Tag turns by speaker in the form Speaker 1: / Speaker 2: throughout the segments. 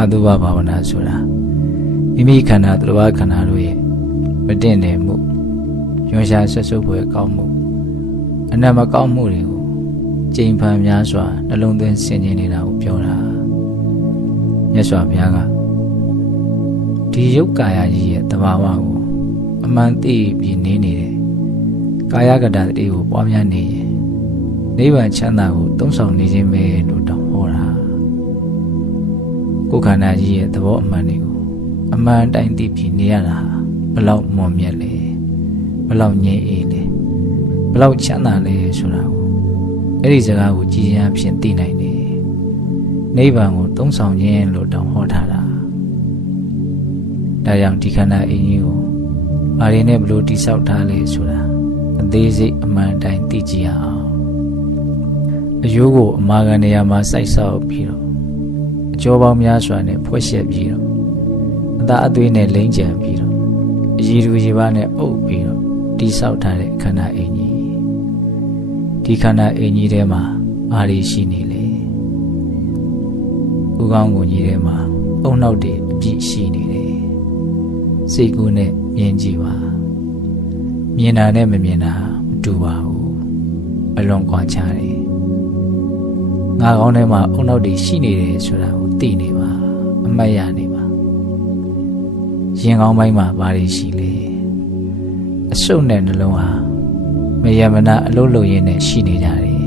Speaker 1: အတုပဘာဝနာဆိုတာမိမိခန္ဓာသူတစ်ပါးခန္ဓာတို့ရဲ့မတင့်တယ်မှုရွှန်ရှားဆက်စုပ်ဖွယ်ကောင်းမှုအနတ်မကောင်းမှုတွေကိုကြိမ်ဖန်များစွာနှလုံးသွင်းဆင်ခြင်နေတာကိုပြောတာမြတ်စွာဘုရားကဒီယုတ်ကာယကြီးရဲ့တဘာဝကိုအမှန်သိပြီးနေနေတယ်ကာယကတ္တတိကိုပွားများနေရင်နိဗ္ဗာန်ချမ်းသာကိုသုံးဆောင်နေခြင်းပဲလို့တောင်းဟောတာ ကိုယ်ခန္ဓာကြီးရဲ့သဘောအမှန်တွေကိုအမှန်တိုင်းသိပြီးနေရတာဟာဘလောက်မွန်မြတ်လဲဘလောက်ငြိမ်အေးလဲဘလောက်ချမ်းသာလဲဆိုတာကိုအဲ့ဒီစကားကိုကြည်ရန်ဖြင့်သိနိုင်တယ်နိဗ္ဗာန်ကိုသုံးဆောင်ခြင်းလို့တောင်းဟောထားတာဒါကြောင့်ဒီခန္ဓာအင်းကြီးကိုဘာတွေနဲ့ဘလို့တိဆောက်ထားလဲဆိုတာအသေးစိတ်အမှန်တိုင်းသိကြည့်ရအောင်အယိုးကိုအမာခံနေရာမှာစိုက်ဆောက်ပြီးတော့ အကျော်ပေါင်းများစွာနဲ့ဖွဲ့ရှက်ပြီးတော့အသာအသွေးနဲ့လိမ့်ကြံပြီးတော့အရည်သူရေပါနဲ့အုပ်ပြီးတော့တိဆောက်ထားတဲ့ခန္ဓာအင်းကြီးဒီခန္ဓာအင်းကြီးထဲမှာဘာတွေရှိနေလဲဥကောင်းကိုကြီးထဲမှာအုံနောက်တွေအပြည့်ရှိနေတယ်စိတ်ကူးနဲ့မြင်ကြည့်ပါမြင်တာနဲ့မမြင်တာမတူပါဘူးအလွန်ကွာခြားတယ် ငါကောင်းထဲမှာအုံနောက်တွေရှိနေတယ်ဆိုတာကိုသိနေပါအမှတ်ရနေပါရင်ကောင်းပိုင်းမှာဘာတွေရှိလဲအစုပ်နဲ့နှလုံးဟာမယမနာအလုံးလုံးရင်းနဲ့ရှိနေကြတယ်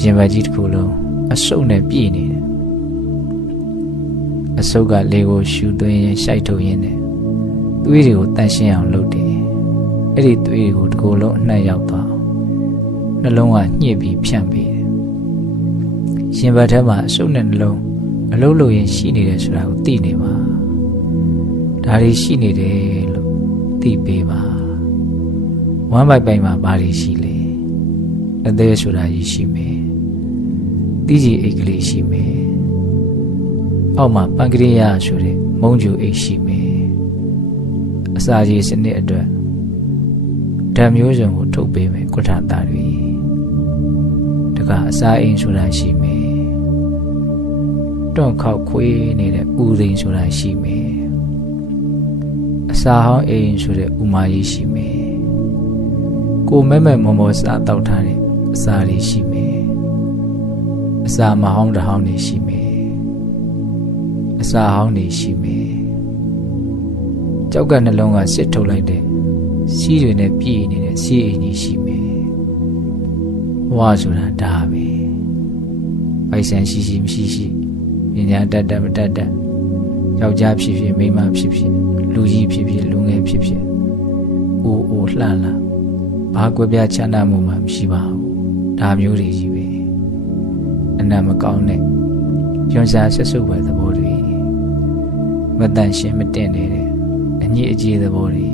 Speaker 1: ရင်ဘတ်ကြီးတစ်ခုလုံးအစုပ်နဲ့ပြည့်နေတယ်အစုပ်ကလေကိုရှူသွင်းရင်ရှိုက်ထုတ်ရင်းနဲ့သွေးတွေကိုတန့်ရှင်းအောင်လုပ်တယ်အဲ့ဒီသွေးတွေကိုတစ်ကိုယ်လုံးအနှံ့ရောက်သွားအောင်နှလုံးကညှစ်ပြီးဖြန့်ပေးတယ် ရင်ဘတ်ထဲမှာအစုပ်နဲ့နှလုံးအလုံးလုံးရင်ရှိနေတယ်ဆိုတာကိုသိနေပါဒါတွေရှိနေတယ်လို့သိပေးပါဝမ်းပိုက်ပိုက်မှာဘာတွေရှိလဲအသေးဆိုတာကြီးရှိမယ်တိကြီးအိတ်ကလေးရှိမယ်အောက်မှာပန်ကရိယာဆိုတဲ့မုံကျူအိတ်ရှိမယ်အစာကြီးစနစ်အတွက်ဓာတ်မျိုးစုံကိုထုတ်ပေးမယ်ကုဋ္ဌတာတွေတကအစာအိမ်ဆိုတာရှိမယ် တွန့်ခောက်ခွေးနေတဲ့ဥသိန်ဆိုတာရှိမယ်အစာဟောင်းအိမ်ဆိုတဲ့ဥမာကြီးရှိမယ်ကိုမဲမဲမော်မော်စားတောက်ထားတဲ့အစာတွေရှိမယ်အစာမဟောင်းတဟောင်းတွေရှိမယ်အစာဟောင်းတွေရှိမယ်ကြောက်ကနှလုံးကစစ်ထုတ်လိုက်တဲ့စီးတွေနဲ့ပြည့်နေတဲ့စီးအိမ်ကြီးရှိမယ်ဝါဆိုတာဒါပဲပိုက်ဆံရှိရှိမရှိရှိ ပညာတတ်တတ်မတတ်တတ်ယောက်ျားဖြစ်ဖြစ်မိန်းမဖြစ်ဖြစ်လူကြီးဖြစ်ဖြစ်လူငယ်ဖြစ်ဖြစ်အိုးအိုးလှလှဘာကွဲပြားချမ်းသာမှုမှမရှိပါဘူးဒါမျိုးတွေကြီးပဲအနံ့မကောင်းတဲ့ညွန်ရှာဆက်စုပ်ပဲသဘောတွေမတန်ရှင်းမတင့်နေတဲ့အညစ်အကြေးသဘောတွေ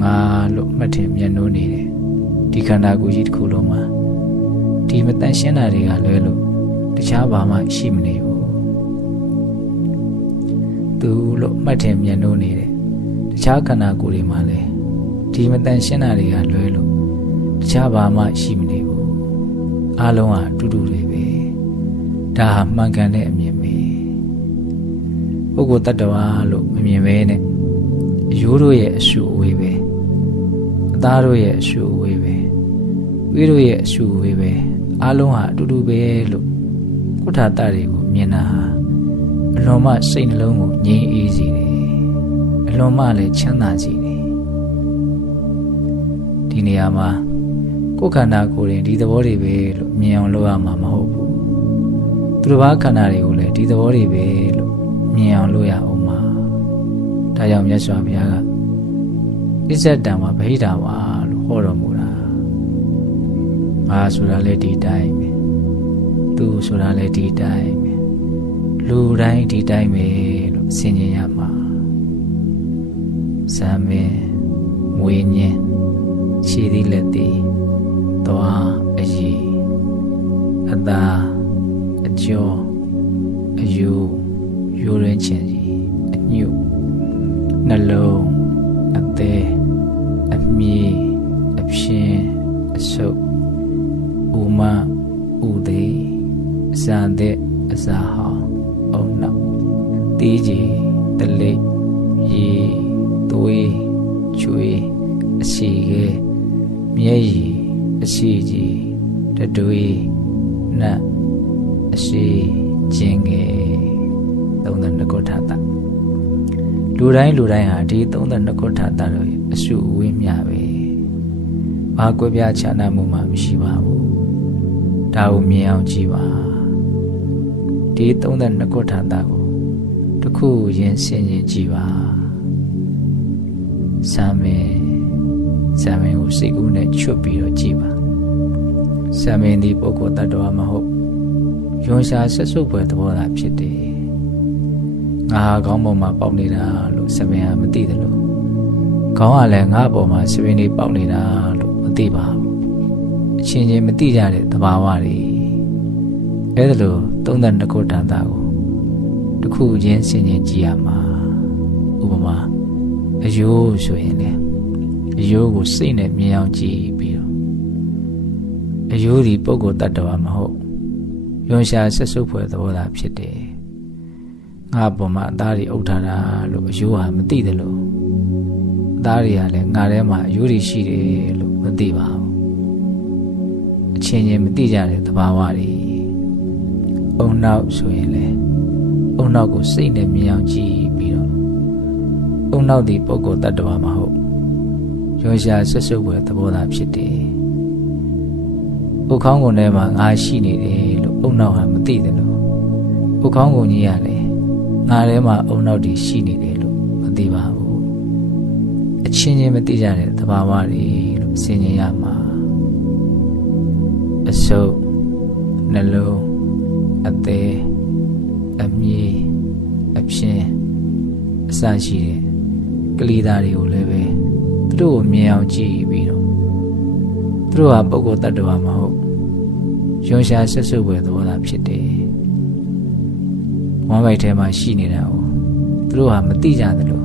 Speaker 1: ငါလို့မှတ်ထင်မျက်နှိုးနေတယ်ဒီခန္ဓာကိုယ်ကြီးတစ်ခုလုံးမှာဒီမတန်ရှင်းတာတွေကလွဲလို့ တခြားဘာမှရှိမနေဘူးသူလို့မှတ်ထင်မျက်နှိုးနေတယ်တခြားခန္ဓာကိုယ်တွေမှာလည်းဒီမတန်ရှင်းတာတွေကလွဲလို့တခြားဘာမှရှိမနေဘူးအားလုံးဟာအတူတူတွေပဲဒါဟာမှန်ကန်တဲ့အမြင်ပဲပုဂ္ဂိုလ်တ attva လို့မမြင်ပဲနဲ့အယိုးတို့ရဲ့အရှုအဝေးပဲအသားတို့ရဲ့အရှုအဝေးပဲဝိတို့ရဲ့အရှုအဝေးပဲအားလုံးဟာအတူတူပဲလို့ ကုဋ္ဌာတတွေကိုမြင်တာဟာအလွန်မှစိတ်နှလုံးကိုငြိမ်းအေးစေတယ်အလွန်မှလည်းချမ်းသာစေတယ်ဒီနေရာမှာကိုယ်ခန္ဓာကိုယ်ရင်ဒီသဘောတွေပဲလို့မြင်အောင်လုပ်ရမှာမဟုတ်ဘူးသူတစ်ပါးခန္ဓာတွေကိုလည်းဒီသဘောတွေပဲလို့မြင်အောင်လုပ်ရအောင်ပါဒါကြောင့်မြတ်စွာဘုရားကအစ္ဆတံမှာဗဟိတာပါလို့ဟောတော်မူတာငါဆိုတာလည်းဒီတိုင်းပဲ သူဆိုတာလည်းဒီတိုင်းပဲလူတိုင်းဒီတိုင်းပဲလို့ဆင်ခြင်ရမှာဇံမင်းမွေးညင်းခြေသီးလက်သီးသွားအရီအသာအကျော်အယူယူရင်းချင်စီအညုနှလုံး တီးကြီးတလိပ်ရေသွေးချွေးအစီခဲမျက်ရည်အစီကြီးတတွေးနတ်အစီခြင်းငယ်32ခုထာတာလူတိုင်းလူတိုင်းဟာဒီ32ခုထာတာတို့ရဲ့အစုအဝေးမြပဲဘာကွဲပြားခြားနားမှုမှမရှိပါဘူးဒါကိုမြင်အောင်ကြည့်ပါဒီ32ခုထာတာကို တစ်ခုရင်ဆင်ခြင်ကြည့်ပါစာမင်းစာမင်းကိုစိတ်ကူးနဲ့ချွတ်ပြီးတော့ကြည့်ပါစာမင်းဒီပုဂ္ဂိုလ်တ attva မဟုတ်ယွန်ရှာဆက်စုပ်ပွဲသဘောသာဖြစ်တယ်ငါဟာခေါင်းပေါ်မှာပေါက်နေတာလို့စာမင်းဟာမသိတယ်လို့ခေါင်းကလည်းငါ့ပေါ်မှာစပင်းလေးပေါက်နေတာလို့မသိပါဘူးအချင်းချင်းမသိကြတဲ့သဘာဝတွေအဲဒါလို့သုံးသက်နှစ်ခုတန်တာကို တစ်ခုချင်းဆင်ခြင်ကြည့်ရမှာဥပမာအယိုးဆိုရင်လေအယိုးကိုစိတ်နဲ့မြင်အောင်ကြည့်ပြီးတော့အယိုးဒီပုဂ္ဂိုလ်တ attva မဟုတ်ယွန်ရှာဆက်စုပ်ဖွယ်သဘောသာဖြစ်တယ်ငါပေါ်မှာအသားတွေအုပ်ထားတာလို့အယိုးဟာမသိတယ်လို့အသားတွေကလည်းငါထဲမှာအယိုးတွေရှိတယ်လို့မသိပါဘူးအချင်းချင်းမသိကြတဲ့သဘာဝတွေအုံနောက်ဆိုရင်လေ အုံနောက်ကိုစိတ်နဲ့မြင်အောင်ကြည့်ပြီးတော့အုံနောက်ဒီပုဂ္ဂိုလ်တ attva မဟုတ်ရောရှာဆွတ်ဆွတ်ွယ်သဘောသာဖြစ်တယ်။ဥခေါင်းကုန်ထဲမှာငါရှိနေတယ်လို့အုံနောက်ဟာမသိတယ်လို့ဥခေါင်းကုန်ကြီးကလည်းငါထဲမှာအုံနောက်တည်ရှိနေတယ်လို့မသိပါဘူး။အချင်းချင်းမသိကြတဲ့သဘာဝတွေလို့ဆင်ခြင်ရမှာအစုပ်နှလုံးအသေး အမြည်အပြင်းအစရှိတဲ့ကလေးသားတွေကိုလည်းပဲသူတို့ကိုမြင်အောင်ကြည့်ပြီးတော့သူတို့ဟာပုဂ္ဂိုလ်တ attva မဟုတ်ရွှန်ရှာဆက်စုပ်ွယ်သဘောသာဖြစ်တယ်ဝမ်းပိုက်ထဲမှာရှိနေတာကိုသူတို့ဟာမသိကြသလို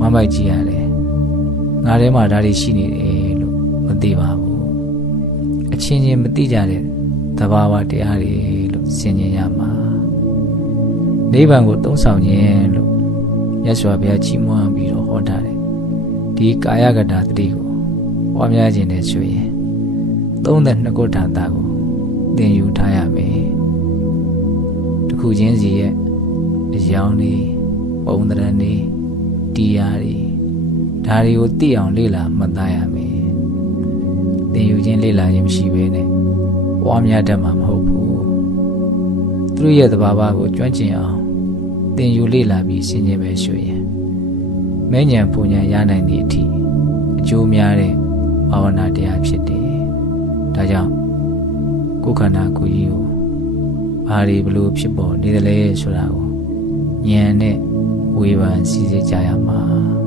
Speaker 1: ဝမ်းပိုက်ကြီးရတယ်ငါထဲမှာဒါတွေရှိနေတယ်လို့မသိပါဘူးအချင်းချင်းမသိကြတဲ့သဘာဝတရားတွေလို့ဆင်ခြင်ရမှာ နိဗ္ဗာန်ကိုသုံးဆောင်ခြင်းလို့မြတ်စွာဘုရားကြီးမွမ်းပြီးတော့ဟောထားတယ်ဒီကာယကတာတတိကိုပွားများခြင်းနဲ့ဆိုရင်သုံးတဲ့နှစ်ခုထာတာကိုသင်ယူထားရမယ်တစ်ခုချင်းစီရဲ့အယောင်တွေပုံသဏ္ဍာန်တွေတရားတွေဒါတွေကိုသိအောင်လေ့လာမှတ်သားရမယ်သင်ယူခြင်းလေ့လာခြင်းမရှိဘဲနဲ့ပွားများတတ်မှာမဟုတ်ဘူးသူတို့ရဲ့သဘာဝကိုကျွမ်းကျင်အောင်သ င်ယူလေ့လာပြီးဆင်ခြင်ပဲဆိုရင်မဲညံပူညံရနိုင်သည့်အထိအကျိုးများတဲ့ဘာဝနာတရားဖြစ်တယ်။ဒါကြောင့်ကိုယ်ခန္ဓာကိုယ်ကြီးကိုဘာတွေဘလို့ဖြစ်ပေါ်နေသလဲဆိုတာကိုဉာဏ်နဲ့ဝေဖန်စည်းစိမ်ကြရမှာ။